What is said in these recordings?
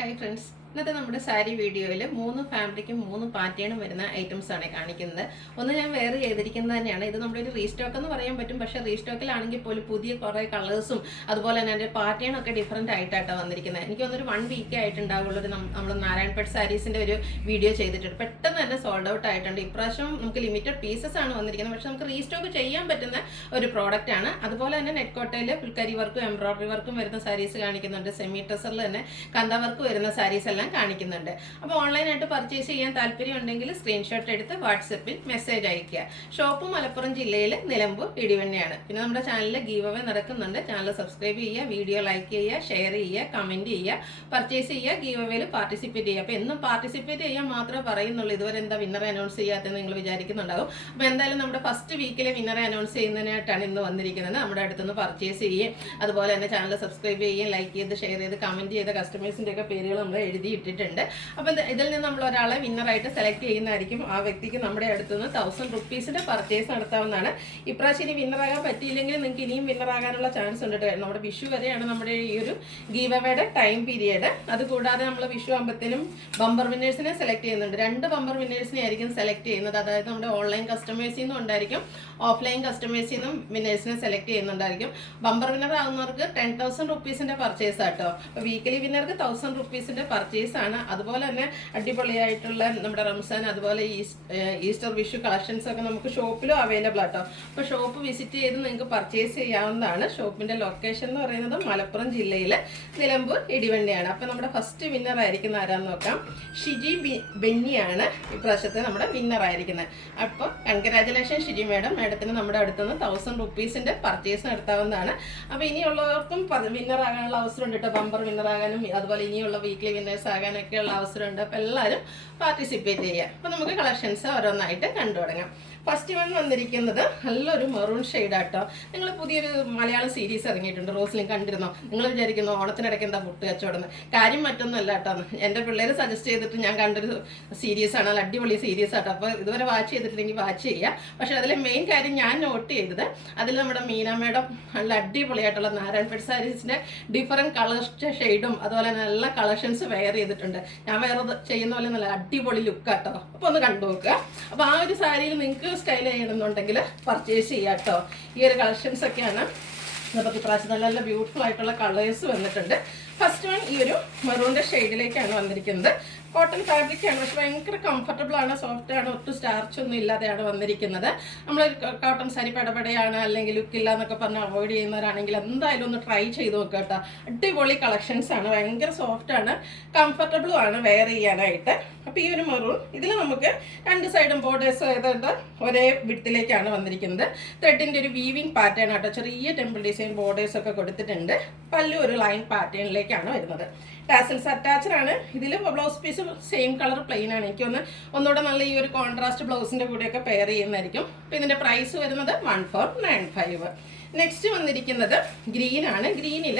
Hi friends, ഇന്നത്തെ നമ്മുടെ സാരി വീഡിയോയിൽ 3 ഫാബ്രിക്കും 3 പാറ്റേണും വരുന്ന ഐറ്റംസ് ആണ് കാണിക്കുന്നത്. ഒന്ന് ഞാൻ വെയർ ചെയ്തിരിക്കുന്നത് തന്നെയാണ്. ഇത് നമ്മുടെ ഒരു റീസ്റ്റോക്ക് എന്ന് പറയാൻ പറ്റും. പക്ഷേ റീസ്റ്റോക്കിലാണെങ്കിൽ പോലും പുതിയ കുറേ കളേഴ്സും അതുപോലെ തന്നെ അതിൻ്റെ പാറ്റേണൊക്കെ ഡിഫറൻറ്റ് ആയിട്ടാണ് വന്നിരിക്കുന്നത്. എനിക്ക് തോന്നുന്നൊരു 1 വീക്ക് ആയിട്ടുണ്ടാവുള്ളൊരു നമ്മൾ നാരായൺപേട്ട് സാരീസിൻ്റെ ഒരു വീഡിയോ ചെയ്തിട്ടുണ്ട്. പെട്ടെന്ന് തന്നെ സോൾഡ് ഔട്ട് ആയിട്ടുണ്ട്. ഇപ്രാവശ്യം നമുക്ക് ലിമിറ്റഡ് പീസസ് ആണ് വന്നിരിക്കുന്നത്. പക്ഷേ നമുക്ക് റീസ്റ്റോക്ക് ചെയ്യാൻ പറ്റുന്ന ഒരു പ്രോഡക്റ്റ് ആണ്. അതുപോലെ തന്നെ നെറ്റ് കോട്ടയിൽ ഫുൾക്കരി വർക്കും എംബ്രോയിഡറി വർക്കും വരുന്ന സാരീസ് കാണിക്കുന്നുണ്ട്. സെമി ടെസറിൽ തന്നെ കന്ത വർക്ക് വരുന്ന സാരീസ് എല്ലാം കാണിക്കുന്നുണ്ട്. അപ്പോൾ ഓൺലൈനായിട്ട് പർച്ചേസ് ചെയ്യാൻ താല്പര്യം ഉണ്ടെങ്കിൽ സ്ക്രീൻഷോട്ട് എടുത്ത് വാട്സപ്പിൽ മെസ്സേജ് അയയ്ക്കുക. ഷോപ്പ് മലപ്പുറം ജില്ലയിൽ നിലമ്പൂർ ഇടിവണ്ണയാണ്. പിന്നെ നമ്മുടെ ചാനലിൽ ഗീവ് അവേ നടക്കുന്നുണ്ട്. ചാനൽ സബ്സ്ക്രൈബ് ചെയ്യുക, വീഡിയോ ലൈക്ക് ചെയ്യുക, ഷെയർ ചെയ്യുക, കമൻറ്റ് ചെയ്യുക, പർച്ചേസ് ചെയ്യുക, ഗീവ് അവേയിൽ പാർട്ടിസിപ്പേറ്റ് ചെയ്യുക. അപ്പോൾ എന്നും പാർട്ടിസിപ്പേറ്റ് ചെയ്യാൻ മാത്രമേ പറയുന്നുള്ളൂ. ഇതുവരെ എന്താ വിന്നറെ അനൗൺസ് ചെയ്യാത്തതെന്ന് നിങ്ങൾ വിചാരിക്കുന്നുണ്ടാകും. അപ്പോൾ എന്തായാലും നമ്മുടെ ഫസ്റ്റ് വീക്കിലെ വിന്നറെ അനൗൺസ് ചെയ്യുന്നതിനായിട്ടാണ് ഇന്ന് വന്നിരിക്കുന്നത്. നമ്മുടെ അടുത്തുനിന്ന് പർച്ചേസ് ചെയ്യുകയും അതുപോലെ തന്നെ ചാനൽ സബ്സ്ക്രൈബ് ചെയ്യുകയും ലൈക്ക് ചെയ്ത് ഷെയർ ചെയ്ത് കമൻറ്റ് ചെയ്ത കസ്റ്റമേഴ്സിൻ്റെ ഒക്കെ പേരുകൾ നമ്മൾ എഴുതിയിട്ടിട്ടുണ്ട്. അപ്പോൾ ഇതിൽ നിന്ന് നമ്മൾ ഒരാളെ വിന്നറായിട്ട് സെലക്ട് ചെയ്യുന്നതായിരിക്കും. ആ വ്യക്തിക്ക് നമ്മുടെ അടുത്തുനിന്ന് 1000 റുപ്പീസിൻ്റെ പർച്ചേസ് നടത്താവുന്നതാണ്. ഇപ്രാവശ്യം ഇനി വിന്നറാകാൻ പറ്റിയില്ലെങ്കിൽ നിങ്ങൾക്ക് ഇനിയും വിന്നറാകാനുള്ള ചാൻസ് ഉണ്ട്. നമ്മുടെ വിഷു വരെയാണ് നമ്മുടെ ഈ ഒരു ഗീവ് അവേയുടെ ടൈം പീരിയഡ്. അതുകൂടാതെ നമ്മൾ വിഷു ആകുമ്പോഴത്തേനും ബമ്പർ വിന്നേഴ്സിനെ സെലക്ട് ചെയ്യുന്നുണ്ട്. 2 ബമ്പർ വിന്നേഴ്സിനെ ആയിരിക്കും സെലക്ട് ചെയ്യുന്നത്. അതായത് നമ്മുടെ ഓൺലൈൻ കസ്റ്റമേഴ്സിൽ നിന്നും ഉണ്ടായിരിക്കും, ഓഫ്ലൈൻ കസ്റ്റമേഴ്സിൽ നിന്നും വിന്നേഴ്സിനെ സെലക്ട് ചെയ്യുന്നുണ്ടായിരിക്കും. ബമ്പർ വിന്നർ ആവുന്നവർക്ക് 10,000 റുപ്പീസിൻ്റെ പർച്ചേസ് ആട്ടോ. അപ്പോൾ വീക്കിലി വിന്നർക്ക് 1000 റുപ്പീസിൻ്റെ പർച്ചേസ് ആണ്. അതുപോലെ തന്നെ അടിപൊളിയായിട്ടുള്ള നമ്മുടെ റംസാൻ അതുപോലെ ഈസ്റ്റർ വിഷു കളക്ഷൻസ് ഒക്കെ നമുക്ക് ഷോപ്പിലും അവൈലബിൾ ആട്ടോ. അപ്പോൾ ഷോപ്പ് വിസിറ്റ് ചെയ്ത് നിങ്ങൾക്ക് പർച്ചേസ് ചെയ്യാവുന്നതാണ്. ഷോപ്പിൻ്റെ ലൊക്കേഷൻ എന്ന് പറയുന്നത് മലപ്പുറം ജില്ലയിൽ നിലമ്പൂർ ഇടിവണ്ണിയാണ്. അപ്പോൾ നമ്മുടെ ഫസ്റ്റ് വിന്നർ ആയിരിക്കുന്ന ആരാന്ന് നോക്കാം. ഷിജി ബെന്നിയാണ് ഇപ്രാവശ്യത്തെ നമ്മുടെ വിന്നർ ആയിരിക്കുന്നത്. അപ്പോൾ കൺഗ്രാജുലേഷൻ ഷിജി മാഡം. മാഡത്തിന് നമ്മുടെ അടുത്തുനിന്ന് 1000 റുപ്പീസിൻ്റെ പർച്ചേസ് നടത്താവുന്നതാണ്. അപ്പോൾ ഇനിയുള്ളവർക്കും വിന്നർ ആകാനുള്ള അവസരമുണ്ട് കേട്ടോ. ബമ്പർ വിന്നർ ആകാനും അതുപോലെ ഇനിയുള്ള വീക്ക്ലി വിന്നേഴ്സ് ആകാനൊക്കെയുള്ള അവസരമുണ്ട്. അപ്പോൾ എല്ലാവരും പാർട്ടിസിപ്പേറ്റ് ചെയ്യുക. അപ്പോൾ നമുക്ക് കളക്ഷൻസ് ഓരോന്നായിട്ട് കണ്ടു തുടങ്ങാം. ഫസ്റ്റ് വൺ വന്നിരിക്കുന്നത് നല്ലൊരു മെറൂൺ ഷെയ്ഡാട്ടോ. നിങ്ങൾ പുതിയൊരു മലയാളം സീരീസ് ഇറങ്ങിയിട്ടുണ്ട്, റോസ്ലിൻ കണ്ടിരുന്നോ? നിങ്ങൾ വിചാരിക്കുന്നു ഓണത്തിനിടയ്ക്ക് എന്താ പുട്ട് കച്ചവടം? കാര്യം മറ്റൊന്നുമല്ല കേട്ടോ. എൻ്റെ പിള്ളേർ സജസ്റ്റ് ചെയ്തിട്ട് ഞാൻ കണ്ടൊരു സീരീസാണ്, നല്ല അടിപൊളി സീരീസ് ആട്ടോ. അപ്പോൾ ഇതുവരെ വാച്ച് ചെയ്തിട്ടില്ലെങ്കിൽ വാച്ച് ചെയ്യുക. പക്ഷേ അതിലെ മെയിൻ കാര്യം ഞാൻ നോട്ട് ചെയ്തത്, അതിൽ നമ്മുടെ മീന മേഡം നല്ല അടിപൊളിയായിട്ടുള്ള നാരായൺപേട്ട് സാരീസിൻ്റെ ഡിഫറൻറ്റ് കളർ ഷെയ്ഡും അതുപോലെ നല്ല കളക്ഷൻസ് വെയർ ചെയ്തിട്ടുണ്ട്. ഞാൻ വേറെ ചെയ്യുന്ന പോലെ നല്ല അടിപൊളി ലുക്കാട്ടോ. അപ്പോൾ ഒന്ന് കണ്ടു നോക്കുക. അപ്പോൾ ആ ഒരു സാരിയിൽ നിങ്ങൾക്ക് സ്റ്റൈൽ ചെയ്യണമെന്നുണ്ടെങ്കിൽ പർച്ചേസ് ചെയ്യാം കേട്ടോ. ഈ ഒരു കളക്ഷൻസ് ഒക്കെയാണ് നമുക്ക് ഇപ്രാവശ്യം നല്ല നല്ല ബ്യൂട്ടിഫുൾ ആയിട്ടുള്ള കളേഴ്സ് വന്നിട്ടുണ്ട്. ഫസ്റ്റ് വൺ ഈ ഒരു മെറൂണിൻ്റെ ഷെയ്ഡിലേക്കാണ് വന്നിരിക്കുന്നത്. കോട്ടൺ ഫാബ്രിക് ആണ്, പക്ഷെ ഭയങ്കര കംഫർട്ടബിൾ ആണ്, സോഫ്റ്റ് ആണ്, ഒട്ടും സ്റ്റാർച്ച് ഒന്നും ഇല്ലാതെയാണ് വന്നിരിക്കുന്നത്. നമ്മൾ കോട്ടൺ സാരി പടപടയാണ് അല്ലെങ്കിൽ ലുക്കില്ല എന്നൊക്കെ പറഞ്ഞ് അവോയ്ഡ് ചെയ്യുന്നവരാണെങ്കിൽ എന്തായാലും ഒന്ന് ട്രൈ ചെയ്ത് നോക്കുക കേട്ടോ. അടിപൊളി കളക്ഷൻസ് ആണ്, ഭയങ്കര സോഫ്റ്റ് ആണ്, കംഫർട്ടബിളും ആണ് വെയർ ചെയ്യാനായിട്ട്. അപ്പോൾ ഈ ഒരു മെറൂൺ ഇതിൽ നമുക്ക് 2 സൈഡും ബോർഡേഴ്സ് ഏതാണ്ട് ഒരേ വിഡ്ത്തിലേക്കാണ് വന്നിരിക്കുന്നത്. ത്രെഡിൻ്റെ ഒരു വീവിങ് പാറ്റേൺ ആട്ടോ. ചെറിയ ടെമ്പിൾ ഡിസൈൻ ബോർഡേഴ്സ് ഒക്കെ കൊടുത്തിട്ടുണ്ട്. പല്ലു ഒരു ലൈൻ പാറ്റേണിലേക്കാണ് വരുന്നത്. ടാസൽസ് അറ്റാച്ച്ഡ് ആണ്. ഇതിൽ blouse piece same colour plain ആണ്. എനിക്കൊന്ന് ഒന്നുകൂടെ നല്ല ഈ ഒരു കോൺട്രാസ്റ്റ് ബ്ലൗസിൻ്റെ കൂടെയൊക്കെ പെയർ ചെയ്യുന്നതായിരിക്കും. അപ്പോൾ ഇതിൻ്റെ പ്രൈസ് വരുന്നത് 1495. നെക്സ്റ്റ് വന്നിരിക്കുന്നത് ഗ്രീൻ ആണ്. ഗ്രീനിൽ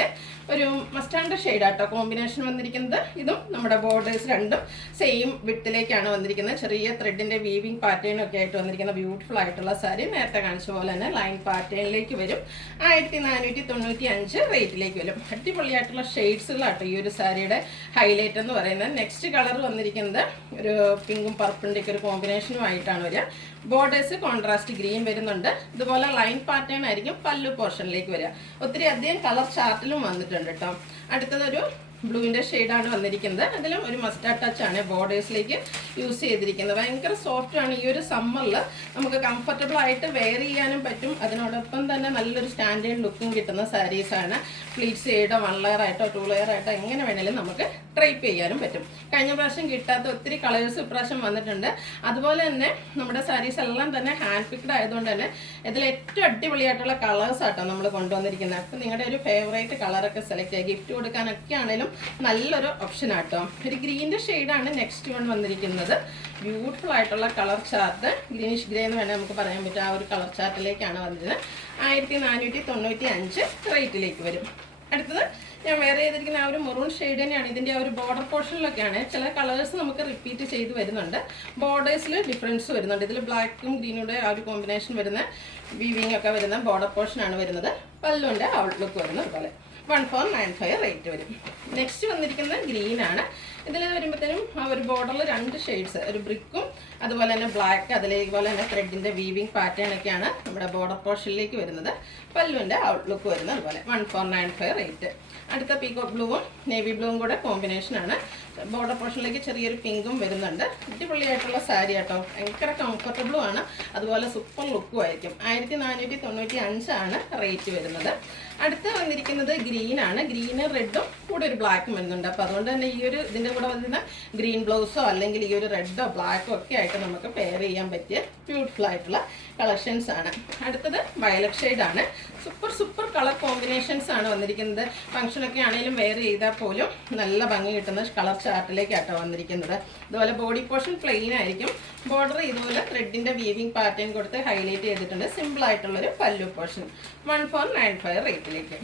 ഒരു മസ്റ്റാൻഡ് ഷെയ്ഡാട്ടോ കോമ്പിനേഷൻ വന്നിരിക്കുന്നത്. ഇതും നമ്മുടെ ബോർഡേഴ്സ് രണ്ടും സെയിം വിഡ്ത്തിലേക്കാണ് വന്നിരിക്കുന്നത്. ചെറിയ ത്രെഡിൻ്റെ വീവിങ് പാറ്റേൺ ഒക്കെ ആയിട്ട് വന്നിരിക്കുന്ന ബ്യൂട്ടിഫുൾ ആയിട്ടുള്ള സാരി. നേരത്തെ കാണിച്ച പോലെ തന്നെ ലൈൻ പാറ്റേണിലേക്ക് വരും. 1495 റേറ്റിലേക്ക് വരും. അടിപൊളിയായിട്ടുള്ള ഷെയ്ഡ്സുകളാട്ടോ ഈ ഒരു സാരിയുടെ ഹൈലൈറ്റ് എന്ന് പറയുന്നത്. നെക്സ്റ്റ് കളർ വന്നിരിക്കുന്നത് ഒരു പിങ്കും പർപ്പിളിൻ്റെ ഒക്കെ ഒരു കോമ്പിനേഷനും ആയിട്ടാണ് വരിക. ബോർഡേഴ്സ് കോൺട്രാസ്റ്റ് ഗ്രീൻ വരുന്നുണ്ട്. ഇതുപോലെ ലൈൻ പാറ്റേൺ ആയിരിക്കും പല്ലു പോർഷനിലേക്ക് വരിക. ഒത്തിരി അധികം കളർ ചാർട്ടിലും വന്നിട്ടുണ്ട് കേട്ടോ. അടുത്തതൊരു ബ്ലൂവിൻ്റെ ഷെയ്ഡാണ് വന്നിരിക്കുന്നത്. അതിലും ഒരു മസ്റ്റാർഡ് ടച്ച് ആണ് ബോർഡേഴ്സിലേക്ക് യൂസ് ചെയ്തിരിക്കുന്നത്. ഭയങ്കര സോഫ്റ്റ് ആണ്. ഈ ഒരു സമ്മറിൽ നമുക്ക് കംഫർട്ടബിൾ ആയിട്ട് വെയർ ചെയ്യാനും പറ്റും. അതിനോടൊപ്പം തന്നെ നല്ലൊരു സ്റ്റാൻഡേർഡ് ലുക്കും കിട്ടുന്ന സാരീസാണ്. പ്ലീറ്റ്സ് ചെയ്തോ 1 ലെയർ ആയിട്ടോ 2 ലെയർ ആയിട്ടോ എങ്ങനെ വേണേലും നമുക്ക് ഡ്രൈപ്പ് ചെയ്യാനും പറ്റും. കഴിഞ്ഞ പ്രാവശ്യം കിട്ടാത്ത ഒത്തിരി കളേഴ്സ് ഇപ്രാവശ്യം വന്നിട്ടുണ്ട്. അതുപോലെ തന്നെ നമ്മുടെ സാരീസ് എല്ലാം തന്നെ ഹാൻഡ് പിക്ഡ് ആയതുകൊണ്ട് തന്നെ ഇതിൽ ഏറ്റവും അടിപൊളിയായിട്ടുള്ള കളേഴ്സ് ആട്ടോ നമ്മൾ കൊണ്ടുവന്നിരിക്കുന്നത്. അപ്പം നിങ്ങളുടെ ഒരു ഫേവറേറ്റ് കളറൊക്കെ സെലക്ട് ചെയ്യുക. ഗിഫ്റ്റ് കൊടുക്കാനൊക്കെ ആണെങ്കിലും നല്ലൊരു ഓപ്ഷൻ ആട്ടോ. ഒരു ഗ്രീൻ്റെ ഷെയ്ഡാണ് നെക്സ്റ്റ് വൺ വന്നിരിക്കുന്നത്. ബ്യൂട്ടിഫുൾ ആയിട്ടുള്ള കളർ ചാർട്ട്, ഗ്രീനിഷ് ഗ്രേ എന്ന് വേണമെങ്കിൽ നമുക്ക് പറയാൻ പറ്റും. ആ ഒരു കളർ ചാർട്ടിലേക്കാണ് വന്നത്. 1495 റേറ്റിലേക്ക് വരും. അടുത്തത് ഞാൻ വേറെ ചെയ്തിരിക്കുന്ന ആ ഒരു മെറൂൺ ഷെയ്ഡ് തന്നെയാണ്. ഇതിൻ്റെ ആ ഒരു ബോർഡർ പോർഷനിലൊക്കെയാണ് ചില കളേഴ്സ് നമുക്ക് റിപ്പീറ്റ് ചെയ്ത് വരുന്നുണ്ട്. ബോർഡേഴ്സിൽ ഡിഫറൻസ് വരുന്നുണ്ട്. ഇതിൽ ബ്ലാക്കും ഗ്രീനൂടെ ആ ഒരു കോമ്പിനേഷൻ വരുന്ന വീവിങ് ഒക്കെ വരുന്ന ബോർഡർ പോർഷനാണ് വരുന്നത്. പല്ലുവിൻ്റെ ഔട്ട്ലുക്ക് വരുന്നത് പോലെ. 1495 റേറ്റ് വരും. നെക്സ്റ്റ് വന്നിരിക്കുന്നത് ഗ്രീനാണ്. ഇതിൽ വരുമ്പോഴത്തേനും ആ ഒരു ബോർഡറിൽ 2 ഷെയ്ഡ്സ്, ഒരു ബ്രിക്കും അതുപോലെ തന്നെ ബ്ലാക്ക്, അതിലേപോലെ തന്നെ ത്രെഡിൻ്റെ വീവിങ് പാറ്റേൺ ഒക്കെയാണ് നമ്മുടെ ബോർഡർ പോർഷനിലേക്ക് വരുന്നത്. പല്ലുവിൻ്റെ ഔട്ട്ലുക്ക് വരുന്നത് അതുപോലെ 1495 റേറ്റ്. അടുത്ത പീകോക്ക് ബ്ലൂവും നേവി ബ്ലൂവും കൂടെ കോമ്പിനേഷനാണ്. ബോർഡർ പോർഷനിലേക്ക് ചെറിയൊരു പിങ്കും വരുന്നുണ്ട്. അടിപൊളിയായിട്ടുള്ള സാരി കേട്ടോ, ഭയങ്കര കംഫർട്ടബിളും ആണ്, അതുപോലെ സൂപ്പർ ലുക്കും ആയിരിക്കും. 1495 ആണ് റേറ്റ് വരുന്നത്. അടുത്ത് വന്നിരിക്കുന്നത് ഗ്രീനാണ്. ഗ്രീന് റെഡും കൂടെ ഒരു ബ്ലാക്കും വരുന്നുണ്ട്. അപ്പോൾ അതുകൊണ്ട് തന്നെ ഈ ഒരു ഇതിൻ്റെ കൂടെ വരുന്ന ഗ്രീൻ ബ്ലൗസോ അല്ലെങ്കിൽ ഈ ഒരു റെഡോ ബ്ലാക്കോ ഒക്കെ ആയിട്ട് നമുക്ക് പെയർ ചെയ്യാൻ പറ്റിയ ബ്യൂട്ടിഫുൾ ആയിട്ടുള്ള കളക്ഷൻസ് ആണ്. അടുത്തത് വയലറ്റ് ഷെയ്ഡാണ്. സൂപ്പർ കളർ കോമ്പിനേഷൻസ് ആണ് വന്നിരിക്കുന്നത്. ഫംഗ്ഷനൊക്കെ ആണെങ്കിലും വെയർ ചെയ്താൽ പോലും നല്ല ഭംഗി കിട്ടുന്ന കളർ ചാർട്ടിലേക്കാട്ടോ വന്നിരിക്കുന്നത്. അതുപോലെ ബോഡി പോർഷൻ പ്ലെയിൻ ആയിരിക്കും. ബോർഡർ ഇതുപോലെ ത്രെഡിൻ്റെ വീവിങ് പാറ്റേൺ കൊടുത്ത് ഹൈലൈറ്റ് ചെയ്തിട്ടുണ്ട്. സിമ്പിൾ ആയിട്ടുള്ളൊരു പല്ലു പോർഷൻ 1495 റേറ്റിലേക്ക്.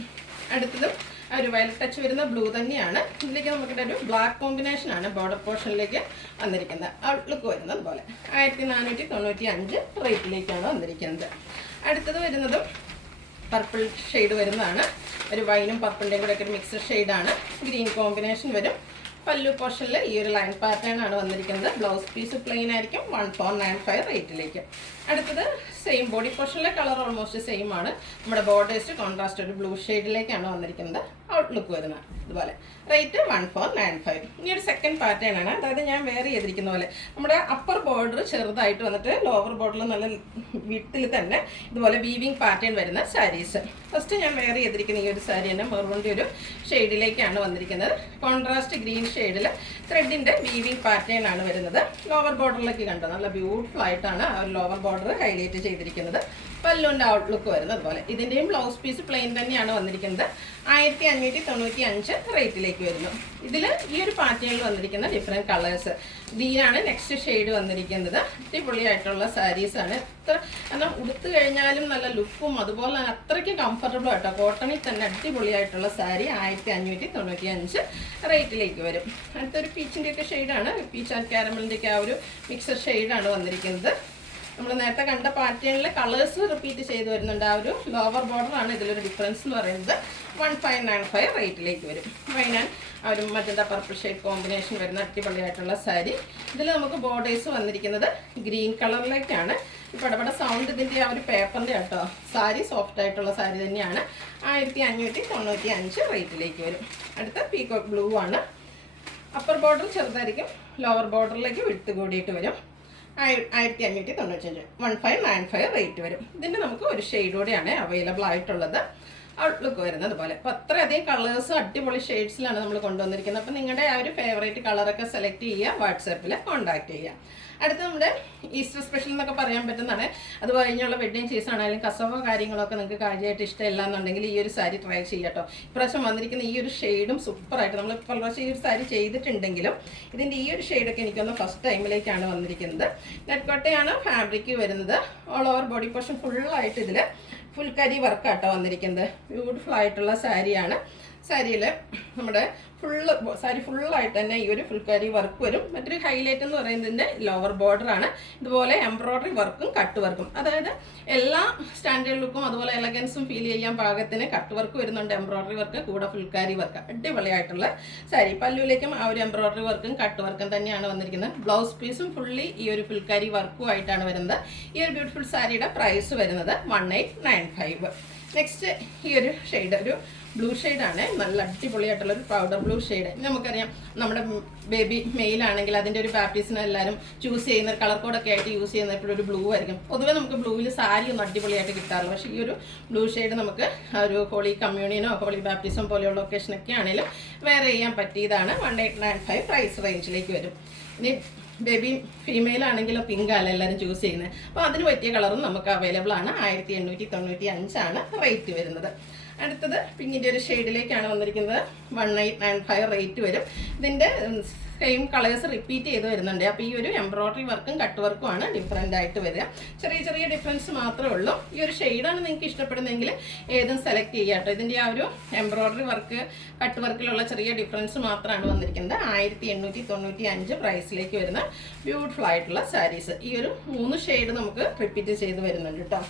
അടുത്തതും ഒരു വയലറ്റ് ടച്ച് വരുന്ന ബ്ലൂ തന്നെയാണ്. ഇതിലേക്ക് നമുക്കിവിടെ ഒരു ബ്ലാക്ക് കോമ്പിനേഷൻ ആണ് ബോർഡർ പോർഷനിലേക്ക് വന്നിരിക്കുന്നത്. ഔട്ട്ലുക്ക് വരുന്നത് പോലെ 1495 റേറ്റിലേക്കാണ് വന്നിരിക്കുന്നത്. അടുത്തത് വരുന്നതും പർപ്പിൾ ഷെയ്ഡ് വരുന്നതാണ്. ഒരു വൈനും പർപ്പിളിൻ്റെയും കൂടെ ഒക്കെ ഒരു മിക്സഡ് ഷെയ്ഡാണ്. ഗ്രീൻ കോമ്പിനേഷൻ വരും. പല്ലു പോർഷനിൽ ഈ ഒരു ലൈൻ പാറ്റേൺ ആണ് വന്നിരിക്കുന്നത്. ബ്ലൗസ് പീസ് പ്ലെയിൻ ആയിരിക്കും. 1495 റേറ്റിലേക്ക്. അടുത്തത് സെയിം ബോഡി പോർഷനിലെ കളർ ഓൾമോസ്റ്റ് സെയിം ആണ്. നമ്മുടെ ബോർഡേഴ്സ് കോൺട്രാസ്റ്റ് ഒരു ബ്ലൂ ഷെയ്ഡിലേക്കാണ് വന്നിരിക്കുന്നത്. ഔട്ട്ലുക്ക് വരുന്നത് ഇതുപോലെ. റേറ്റ് 1495. ഇനി ഒരു സെക്കൻഡ് പാറ്റേൺ ആണ്. അതായത് ഞാൻ വേറെ ചെയ്തിരിക്കുന്ന പോലെ നമ്മുടെ അപ്പർ ബോർഡർ ചെറുതായിട്ട് വന്നിട്ട് ലോവർ ബോർഡറിൽ നല്ല വിട്ടിൽ തന്നെ ഇതുപോലെ വീവിങ് പാറ്റേൺ വരുന്ന സാരീസ്. ഫസ്റ്റ് ഞാൻ വേറെ ചെയ്തിരിക്കുന്ന ഈ ഒരു സാരി തന്നെ മെറൂണിൻ്റെ ഒരു ഷെയ്ഡിലേക്കാണ് വന്നിരിക്കുന്നത്. കോൺട്രാസ്റ്റ് ഗ്രീൻ ഷെയ്ഡിൽ ത്രെഡിൻ്റെ വീവിങ് പാറ്റേൺ ആണ് വരുന്നത്. ലോവർ ബോർഡറിലേക്ക് കണ്ടോ, നല്ല ബ്യൂട്ടിഫുൾ ആയിട്ടാണ് ആ ഒരു ലോവർ ബോർഡർ ഹൈലൈറ്റ് ചെയ്തിരിക്കുന്നത്. പല്ലുവിൻ്റെ ഔട്ട്ലുക്ക് വരുന്നത് അതുപോലെ. ഇതിൻ്റെയും ബ്ലൗസ് പീസ് പ്ലെയിൻ തന്നെയാണ് വന്നിരിക്കുന്നത്. 1595 റേറ്റിലേക്ക് വരുന്നു. ഇതിൽ ഈ ഒരു പാറ്റേണിൽ വന്നിരിക്കുന്ന ഡിഫറെൻറ്റ് കളേഴ്സ്. ഗ്രീനാണ് നെക്സ്റ്റ് ഷെയ്ഡ് വന്നിരിക്കുന്നത്. അടിപൊളിയായിട്ടുള്ള സാരീസാണ്. കാരണം ഉടുത്തു കഴിഞ്ഞാലും നല്ല ലുക്കും അതുപോലെ അത്രയ്ക്ക് കംഫർട്ടബിൾ ആയിട്ടോ. കോട്ടണിൽ തന്നെ അടിപൊളിയായിട്ടുള്ള സാരി 1595 റേറ്റിലേക്ക് വരും. അടുത്തൊരു പീച്ചിൻ്റെയൊക്കെ ഷെയ്ഡാണ്. പീച്ച് ആൻഡ് കാരമലിൻ്റെയൊക്കെ ആ ഒരു മിക്സഡ് ഷെയ്ഡാണ് വന്നിരിക്കുന്നത്. നമ്മൾ നേരത്തെ കണ്ട പാറ്റേണിൽ കളേഴ്സ് റിപ്പീറ്റ് ചെയ്ത് വരുന്നുണ്ട്. ആ ഒരു ലോവർ ബോർഡറാണ് ഇതിലൊരു ഡിഫറൻസ് എന്ന് പറയുന്നത്. 1595 റേറ്റിലേക്ക് വരും. വൈനാൻ ആ ഒരു മറ്റേ പർപ്പിൾ ഷെയ്ഡ് കോമ്പിനേഷൻ വരുന്ന അടിപൊളിയായിട്ടുള്ള സാരി. ഇതിൽ നമുക്ക് ബോർഡേഴ്സ് വന്നിരിക്കുന്നത് ഗ്രീൻ കളറിലേക്കാണ്. ഇപ്പോൾ ഇടപെട സൗണ്ട് ഇതിൻ്റെ ആ ഒരു പേപ്പറിൻ്റെ കേട്ടോ. സാരി സോഫ്റ്റ് ആയിട്ടുള്ള സാരി തന്നെയാണ്. 1595 റേറ്റിലേക്ക് വരും. അടുത്ത പീകോക്ക് ബ്ലൂ ആണ്. അപ്പർ ബോർഡർ ചെറുതായിരിക്കും, ലോവർ ബോർഡറിലേക്ക് വിട്ട് കൂടിയിട്ട് വരും. 1595 1595 റേറ്റ് വരും. ഇതിൻ്റെ നമുക്ക് ഒരു ഷെയ്ഡോടെയാണ് അവൈലബിൾ ആയിട്ടുള്ളത്. ഔട്ട്ലുക്ക് വരുന്നത് പോലെ. അപ്പോൾ അത്രയധികം കളേഴ്സ് അടിപൊളി ഷെയ്ഡ്സിലാണ് നമ്മൾ കൊണ്ടുവന്നിരിക്കുന്നത്. അപ്പോൾ നിങ്ങളുടെ ആ ഒരു ഫേവറേറ്റ് കളറൊക്കെ സെലക്ട് ചെയ്യുക, വാട്സാപ്പിൽ കോൺടാക്ട് ചെയ്യുക. അടുത്ത നമ്മുടെ ഈസ്റ്റർ സ്പെഷ്യൽ എന്നൊക്കെ പറയാൻ പറ്റുന്നതാണ്. അത് കഴിഞ്ഞുള്ള വെഡ്ഡിങ് സീസൺ ആണെങ്കിലും കസവോ കാര്യങ്ങളൊക്കെ നിങ്ങൾക്ക് കാര്യമായിട്ട് ഇഷ്ടമില്ല എന്നുണ്ടെങ്കിൽ ഈ ഒരു സാരി ട്രൈ ചെയ്യാം കേട്ടോ. ഇപ്രാവശ്യം വന്നിരിക്കുന്ന ഈ ഒരു ഷെയ്ഡും സൂപ്പറായിട്ട് നമ്മൾ ഇപ്പോൾ പ്രാവശ്യം ഈ ഒരു സാരി ചെയ്തിട്ടുണ്ടെങ്കിലും ഇതിൻ്റെ ഈ ഒരു ഷെയ്ഡൊക്കെ എനിക്കൊന്ന് ഫസ്റ്റ് ടൈമിലേക്കാണ് വന്നിരിക്കുന്നത്. നെറ്റ്കോട്ടയാണ് ഫാബ്രിക് വരുന്നത്. ഓൾ ഓവർ ബോഡി പോർഷൻ ഫുള്ളായിട്ട് ഇതിൽ ഫുൾക്കരി വർക്കാട്ടോ വന്നിരിക്കുന്നത്. ബ്യൂട്ടിഫുൾ ആയിട്ടുള്ള സാരിയാണ്. സാരിയിൽ നമ്മുടെ സാരി ഫുള്ളായിട്ട് തന്നെ ഈ ഒരു ഫുൾക്കരി വർക്ക് വരും. മറ്റൊരു ഹൈലൈറ്റ് എന്ന് പറയുന്നതിൻ്റെ ലോവർ ബോർഡറാണ്. ഇതുപോലെ എംബ്രോയ്ഡറി വർക്കും കട്ട് വർക്കും, അതായത് എല്ലാ സ്റ്റാൻഡേർഡ് ലുക്കും അതുപോലെ എലഗൻസും ഫീൽ ചെയ്യാൻ പാകത്തിന് കട്ട് വർക്ക് വരുന്നുണ്ട്. എംബ്രോയ്ഡറി വർക്ക് കൂടെ ഫുൾക്കാരി വർക്ക്. അടിപൊളിയായിട്ടുള്ള സാരി. പല്ലുവിലേക്കും ആ ഒരു എംബ്രോയ്ഡറി വർക്കും കട്ട് വർക്കും തന്നെയാണ് വന്നിരിക്കുന്നത്. ബ്ലൗസ് പീസും ഫുള്ളി ഈ ഒരു ഫുൾക്കാരി വർക്കും ആയിട്ടാണ് വരുന്നത്. ഈ ഒരു ബ്യൂട്ടിഫുൾ സാരിയുടെ പ്രൈസ് വരുന്നത് 1895. നെക്സ്റ്റ് ഈ ഒരു ഷെയ്ഡ് ഒരു ബ്ലൂ ഷെയ്ഡാണ്. നല്ല അടിപൊളിയായിട്ടുള്ളൊരു പൗഡർ ബ്ലൂ ഷെയ്ഡ്. നമുക്കറിയാം നമ്മുടെ ബേബി മെയിലാണെങ്കിൽ അതിൻ്റെ ഒരു ബാപ്റ്റിസിന് എല്ലാവരും ചൂസ് ചെയ്യുന്ന കളർ കോഡൊക്കെ ആയിട്ട് യൂസ് ചെയ്യുന്ന എപ്പോഴും ഒരു ബ്ലൂ ആയിരിക്കും. പൊതുവെ നമുക്ക് ബ്ലൂവിൽ സാരി ഒന്നും അടിപൊളിയായിട്ട് കിട്ടാറില്ല. പക്ഷേ ഈ ഒരു ബ്ലൂ ഷെയ്ഡ് നമുക്ക് ഒരു ഹോളി കമ്മ്യൂണിയനോ ഹോളി ബാപ്റ്റിസം പോലെയുള്ള ഒക്കേഷനൊക്കെ ആണെങ്കിലും വെയർ ചെയ്യാൻ പറ്റിയതാണ്. 1895 പ്രൈസ് റേഞ്ചിലേക്ക് വരും. ഇനി ബേബി ഫീമെയിൽ ആണെങ്കിലും പിങ്ക് അല്ല എല്ലാവരും ചൂസ് ചെയ്യുന്നത്. അപ്പോൾ അതിന് പറ്റിയ കളറും നമുക്ക് അവൈലബിൾ ആണ്. 1895 റേറ്റ് വരുന്നത്. അടുത്തത് പിങ്കിൻ്റെ ഒരു ഷെയ്ഡിലേക്കാണ് വന്നിരിക്കുന്നത്. 1895 റേറ്റ് വരും. ഇതിൻ്റെ സെയിം കളേഴ്സ് റിപ്പീറ്റ് ചെയ്ത് വരുന്നുണ്ട്. അപ്പോൾ ഈ ഒരു എംബ്രോയ്ഡറി വർക്കും കട്ട് വർക്കും ആണ് ഡിഫറെൻ്റ് ആയിട്ട് വരിക. ചെറിയ ചെറിയ ഡിഫറൻസ് മാത്രമേ ഉള്ളൂ. ഈ ഒരു ഷെയ്ഡാണ് നിങ്ങൾക്ക് ഇഷ്ടപ്പെടുന്നതെങ്കിൽ ഏതും സെലക്ട് ചെയ്യുക കേട്ടോ. ഇതിൻ്റെ ആ ഒരു എംബ്രോയ്ഡറി വർക്ക് കട്ട് വർക്കിലുള്ള ചെറിയ ഡിഫറൻസ് മാത്രമാണ് വന്നിരിക്കുന്നത്. 1895 പ്രൈസിലേക്ക് വരുന്ന ബ്യൂട്ടിഫുൾ ആയിട്ടുള്ള സാരീസ്. ഈ ഒരു 3 ഷെയ്ഡ് നമുക്ക് റിപ്പീറ്റ് ചെയ്ത് വരുന്നുണ്ട് കേട്ടോ.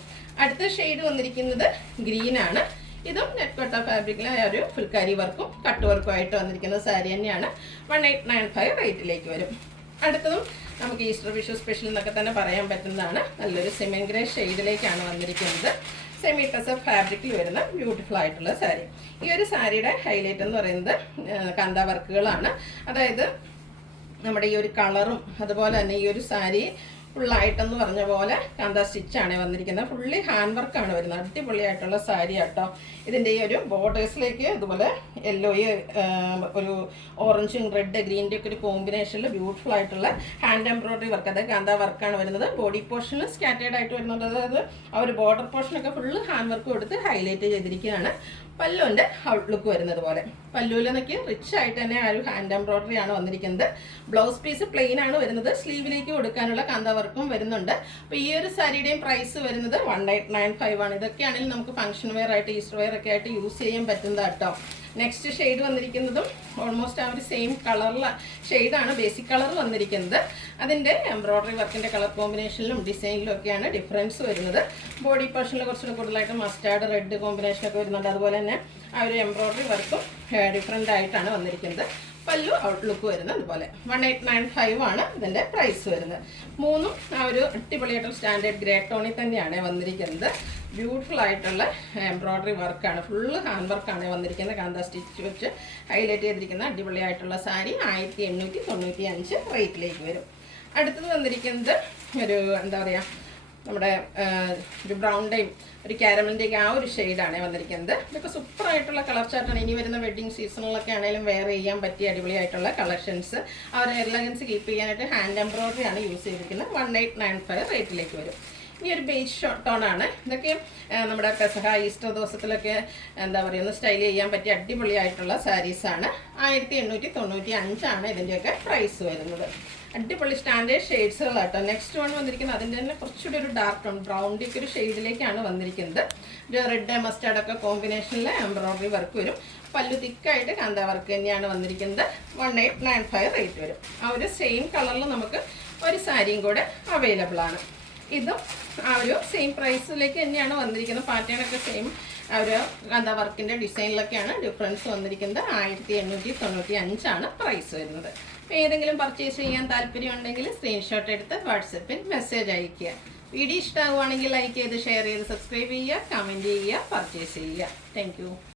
അടുത്ത ഷെയ്ഡ് വന്നിരിക്കുന്നത് ഗ്രീനാണ്. ഇതും നെറ്റ് കോട്ട ഫാബ്രിക്കിലെ ഒരു ഫുൾക്കാരി വർക്കും കട്ട് വർക്കും ആയിട്ട് വന്നിരിക്കുന്ന സാരി തന്നെയാണ്. 1895 റേറ്റിലേക്ക് വരും. അടുത്തതും നമുക്ക് ഈസ്റ്റർ വിഷു സ്പെഷ്യൽ എന്നൊക്കെ തന്നെ പറയാൻ പറ്റുന്നതാണ്. നല്ലൊരു സെമി ഗ്രേ ഷെയ്ഡിലേക്കാണ് വന്നിരിക്കുന്നത്. സെമി ടസർ ഫാബ്രിക്കിൽ വരുന്ന ബ്യൂട്ടിഫുൾ ആയിട്ടുള്ള സാരി. ഈ ഒരു സാരിയുടെ ഹൈലൈറ്റ് എന്ന് പറയുന്നത് കാന്ത വർക്കുകളാണ്. അതായത് നമ്മുടെ ഈ ഒരു കളറും അതുപോലെ തന്നെ ഈ ഒരു സാരി ഫുള്ളായിട്ടെന്ന് പറഞ്ഞ പോലെ കാന്ത സ്റ്റിച്ചാണ് വന്നിരിക്കുന്നത്. ഫുള്ളി ഹാൻഡ് വർക്കാണ് വരുന്നത്. അടിപൊളിയായിട്ടുള്ള സാരി കേട്ടോ. ഇതിൻ്റെ ഈ ഒരു ബോർഡേഴ്സിലേക്ക് ഇതുപോലെ യെല്ലോയും ഒരു ഓറഞ്ചും റെഡ് ഗ്രീൻ്റെ ഒക്കെ ഒരു കോമ്പിനേഷനിൽ ബ്യൂട്ടിഫുൾ ആയിട്ടുള്ള ഹാൻഡ് എംബ്രോയിഡറി വർക്ക്, അതായത് കാന്ത വർക്കാണ് വരുന്നത്. ബോഡി പോർഷനിൽ സ്കാറ്റേഡ് ആയിട്ട് വരുന്നുണ്ട്. അതായത് ആ ഒരു ബോർഡർ പോർഷനൊക്കെ ഫുള്ള് ഹാൻഡ് വർക്ക് കൊടുത്ത് ഹൈലൈറ്റ് ചെയ്തിരിക്കുകയാണ്. പല്ലുവിൻ്റെ ഔട്ട്ലുക്ക് വരുന്നത് പോലെ പല്ലുവിലെന്നൊക്കെ റിച്ച് ആയിട്ട് തന്നെ ആ ഒരു ഹാൻഡ് എംബ്രോയിഡറി ആണ് വന്നിരിക്കുന്നത്. ബ്ലൗസ് പീസ് പ്ലെയിൻ ആണ് വരുന്നത്. സ്ലീവിലേക്ക് കൊടുക്കാനുള്ള കാന്ത വർക്കും വരുന്നുണ്ട്. അപ്പോൾ ഈ ഒരു സാരിയുടെയും പ്രൈസ് വരുന്നത് 1895 ആണ്. ഇതൊക്കെയാണെങ്കിൽ നമുക്ക് ഫംഗ്ഷൻ വെയർ ആയിട്ട് ഈസ്റ്റർ വെയർ ഒക്കെ ആയിട്ട് യൂസ് ചെയ്യാൻ പറ്റുന്നതാണ് കേട്ടോ. നെക്സ്റ്റ് ഷെയ്ഡ് വന്നിരിക്കുന്നതും ഓൾമോസ്റ്റ് ആ ഒരു സെയിം കളറിൽ ഷെയ്ഡാണ് ബേസിക് കളർ വന്നിരിക്കുന്നത്. അതിൻ്റെ എംബ്രോയിഡറി വർക്കിൻ്റെ കളർ കോമ്പിനേഷനിലും ഡിസൈനിലും ഒക്കെയാണ് ഡിഫറൻസ് വരുന്നത്. ബോഡി പോർഷനിൽ കുറച്ചുകൂടെ കൂടുതലായിട്ട് മസ്റ്റാർഡ് റെഡ് കോമ്പിനേഷനൊക്കെ വരുന്നുണ്ട്. അതുപോലെ തന്നെ ആ ഒരു എംബ്രോയിഡറി വർക്കും ഡിഫറെൻ്റ് ആയിട്ടാണ് വന്നിരിക്കുന്നത്. പല്ലു ഔട്ട്ലുക്ക് വരുന്നത് അതുപോലെ 1895 ആണ് ഇതിൻ്റെ പ്രൈസ് വരുന്നത്. മൂന്നും ആ ഒരു അടിപൊളിയായിട്ടുള്ള സ്റ്റാൻഡേർഡ് ഗ്രേ ടോണിൽ തന്നെയാണ് വന്നിരിക്കുന്നത്. ബ്യൂട്ടിഫുൾ ആയിട്ടുള്ള എംബ്രോയിഡറി വർക്കാണ്, ഫുള്ള് ഹാൻഡ് വർക്കാണ് വന്നിരിക്കുന്നത്. കാന്ത സ്റ്റിച്ച് വെച്ച് ഹൈലൈറ്റ് ചെയ്തിരിക്കുന്ന അടിപൊളിയായിട്ടുള്ള സാരി 1895 റേറ്റിലേക്ക് വരും. അടുത്തത് വന്നിരിക്കുന്നത് ഒരു എന്താ പറയുക, നമ്മുടെ ഒരു ബ്രൗണിൻ്റെയും ഒരു ക്യാരമലിൻ്റെയൊക്കെ ആ ഒരു ഷെയ്ഡാണ് വന്നിരിക്കുന്നത്. ഇതൊക്കെ സൂപ്പറായിട്ടുള്ള കളർ ചാർട്ടാണ്. ഇനി വരുന്ന വെഡ്ഡിങ് സീസണിലൊക്കെ ആണെങ്കിലും വെയർ ചെയ്യാൻ പറ്റിയ അടിപൊളിയായിട്ടുള്ള കളക്ഷൻസ്. ആ ഒരു എലഗൻസ് കീപ്പ് ചെയ്യാനായിട്ട് ഹാൻഡ് എംബ്രോയിഡറി ആണ് യൂസ് ചെയ്തിരിക്കുന്നത്. 1895 റേറ്റിലേക്ക് വരും. ഇനി ഒരു ബേജ് ടോണാണ്. ഇതൊക്കെ നമ്മുടെ പെസഹ ഈസ്റ്റർ ദിവസത്തിലൊക്കെ എന്താ പറയുക ഒന്ന് സ്റ്റൈൽ ചെയ്യാൻ പറ്റിയ അടിപൊളിയായിട്ടുള്ള സാരീസാണ്. 1895 ആണ് ഇതിൻ്റെയൊക്കെ പ്രൈസ് വരുന്നത്. അടിപൊളി സ്റ്റാൻഡേർഡ് ഷെയ്ഡ്സുകളാട്ടോ. നെക്സ്റ്റ് വൺ വന്നിരിക്കുന്നത് അതിൻ്റെ തന്നെ കുറച്ചുകൂടി ഒരു ഡാർക്ക് ടോൺ ബ്രൗണിൻ്റെ ഒക്കെ ഒരു ഷെയ്ഡിലേക്കാണ് വന്നിരിക്കുന്നത്. ഒരു റെഡ് മസ്റ്റാർഡൊക്കെ കോമ്പിനേഷനിൽ എംബ്രോയിഡറി വർക്ക് വരും. പല്ലു തിക്കായിട്ട് കാന്ത വർക്ക് തന്നെയാണ് വന്നിരിക്കുന്നത്. 1895 റേറ്റ് വരും. ആ ഒരു സെയിം കളറിൽ നമുക്ക് ഒരു സാരിയും കൂടെ അവൈലബിൾ ആണ്. ഇതും ആ ഒരു സെയിം പ്രൈസിലേക്ക് തന്നെയാണ് വന്നിരിക്കുന്നത്. പാറ്റേണൊക്കെ സെയിം ആ ഒരു കാന്ത വർക്കിൻ്റെ ഡിസൈനിലൊക്കെയാണ് ഡിഫറൻസ് വന്നിരിക്കുന്നത്. 1895 ആണ് പ്രൈസ് വരുന്നത്. ഏതെങ്കിലും പർച്ചേസ് ചെയ്യാൻ താല്പര്യമുണ്ടെങ്കിൽ സ്ക്രീൻഷോട്ട് എടുത്ത് വാട്സപ്പിൽ മെസ്സേജ് അയയ്ക്കുക. വീഡിയോ ഇഷ്ടമാവുകയാണെങ്കിൽ ലൈക്ക് ചെയ്ത് ഷെയർ ചെയ്ത് സബ്സ്ക്രൈബ് ചെയ്യുക, കമൻറ്റ് ചെയ്യുക, പർച്ചേസ് ചെയ്യുക. താങ്ക്